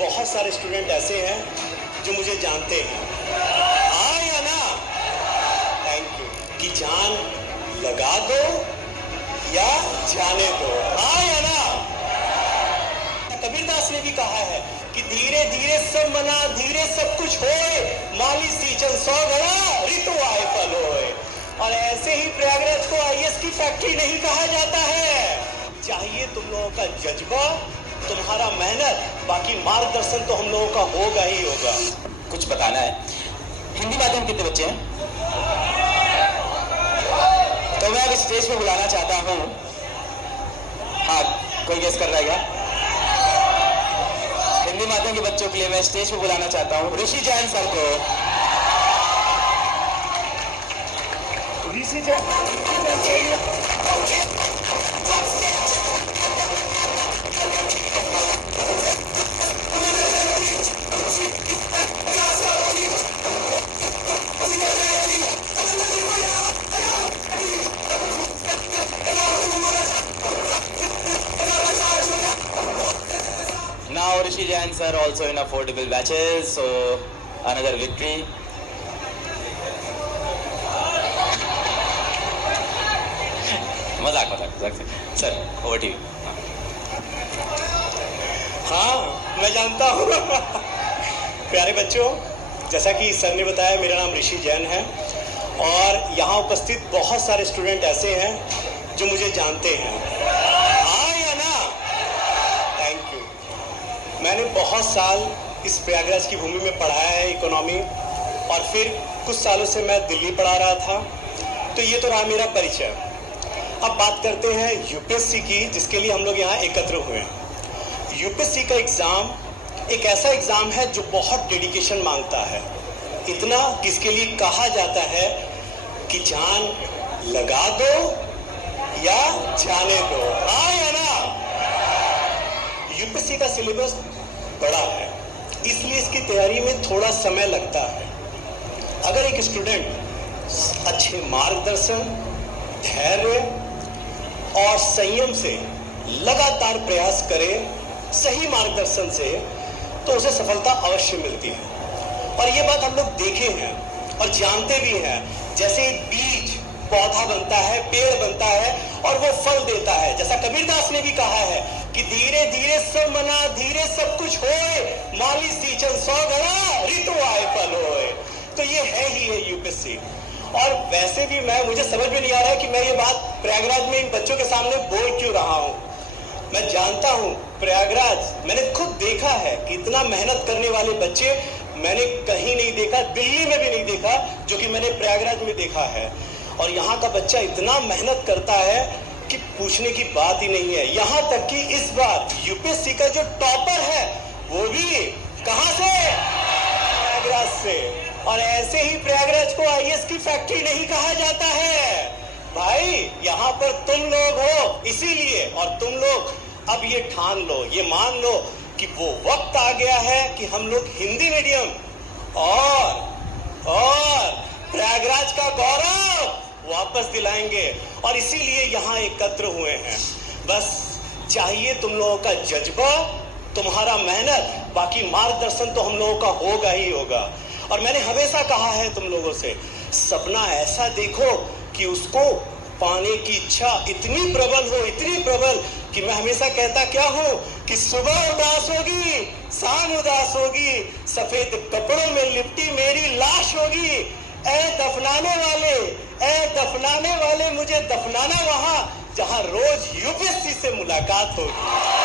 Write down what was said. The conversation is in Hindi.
बहुत सारे स्टूडेंट ऐसे हैं जो मुझे जानते हैं। हाँ या ना? Thank you. कि जान लगा दो या जाने दो। हाँ या ना? कबीरदास ने भी कहा है कि धीरे धीरे सब मना, धीरे सब कुछ होए, माली सींचन 100 घड़ा, ऋतु आए फल होए। और ऐसे ही प्रयागराज को आईएएस की फैक्ट्री नहीं कहा जाता है। चाहिए तुम लोगों का जज्बा, तुम्हारा मेहनत, बाकी मार्गदर्शन तो हम लोगों का होगा ही होगा। कुछ बताना है। हिंदी माध्यम कितने बच्चे हैं? तो मैं अब स्टेज पे बुलाना चाहता हूँ। हाँ, कोई गेस कर रहा है क्या? हिंदी माध्यम के बच्चों के लिए मैं स्टेज पे बुलाना चाहता हूँ ऋषि जैन सर को। ऋषि Jain Now Rishi Jain sir also in affordable batches, so another victory. मजाक सर, ओवर टू यू। हाँ, मैं जानता हूँ। प्यारे बच्चों, जैसा कि सर ने बताया, मेरा नाम ऋषि जैन है और यहाँ उपस्थित बहुत सारे स्टूडेंट ऐसे हैं जो मुझे जानते हैं। हाँ या ना? Thank you. मैंने बहुत साल इस प्रयागराज की भूमि में पढ़ाया है इकोनॉमी, और फिर कुछ सालों से मैं दिल्ली पढ़ा रहा था। तो ये तो रहा मेरा परिचय। अब बात करते हैं यूपीएससी की, जिसके लिए हम लोग यहाँ एकत्र हुए हैं। यूपीएससी का एग्ज़ाम एक ऐसा एग्ज़ाम है जो बहुत डेडिकेशन मांगता है। इतना कि इसके लिए कहा जाता है कि जान लगा दो या जाने दो। हाँ या ना? यूपीएससी का सिलेबस बड़ा है, इसलिए इसकी तैयारी में थोड़ा समय लगता है। अगर एक स्टूडेंट अच्छे मार्गदर्शन, धैर्य और संयम से लगातार प्रयास करे, सही मार्गदर्शन से, तो उसे सफलता अवश्य मिलती है। और ये बात हम लोग देखे हैं और जानते भी हैं। जैसे बीज पौधा बनता है, पेड़ बनता है और वो फल देता है। जैसा कबीरदास ने भी कहा है कि धीरे धीरे सब मना, धीरे सब कुछ होए, माली सींचन 100 घड़ा, ऋतु आए फल होए। तो ये है ही है यूपीएससी। और वैसे भी मुझे समझ में नहीं आ रहा है कि मैं ये बात प्रयागराज में इन बच्चों के सामने बोल क्यों रहा हूँ। मैं जानता हूँ प्रयागराज, मैंने खुद देखा है कि इतना मेहनत करने वाले बच्चे मैंने कहीं नहीं देखा, दिल्ली में भी नहीं देखा, जो कि मैंने प्रयागराज में देखा है। और यहाँ का बच्चा इतना मेहनत करता है कि पूछने की बात ही नहीं है। यहाँ तक कि इस बार यूपीएससी का जो टॉपर है वो भी कहाँ से? प्रयागराज से। और ऐसे ही प्रयागराज को आईएएस की फैक्ट्री नहीं कहा जाता है भाई। यहाँ पर तुम लोग हो, इसीलिए। और तुम लोग अब ये ठान लो, ये मान लो कि वो वक्त आ गया है कि हम लोग हिंदी मीडियम और प्रयागराज का गौरव वापस दिलाएंगे। और इसीलिए यहाँ एकत्र हुए हैं। बस चाहिए तुम लोगों का जज्बा, तुम्हारा मेहनत, बाकी मार्गदर्शन तो हम लोगों का होगा ही होगा। और मैंने हमेशा कहा है तुम लोगों से, सपना ऐसा देखो कि उसको पाने की इच्छा इतनी प्रबल हो, इतनी प्रबल कि मैं हमेशा कहता क्या हूँ कि सुबह उदास होगी, शाम उदास होगी, सफेद कपड़ों में लिपटी मेरी लाश होगी। ऐ दफनाने वाले मुझे दफनाना वहां जहां रोज यूपीएससी से मुलाकात होगी।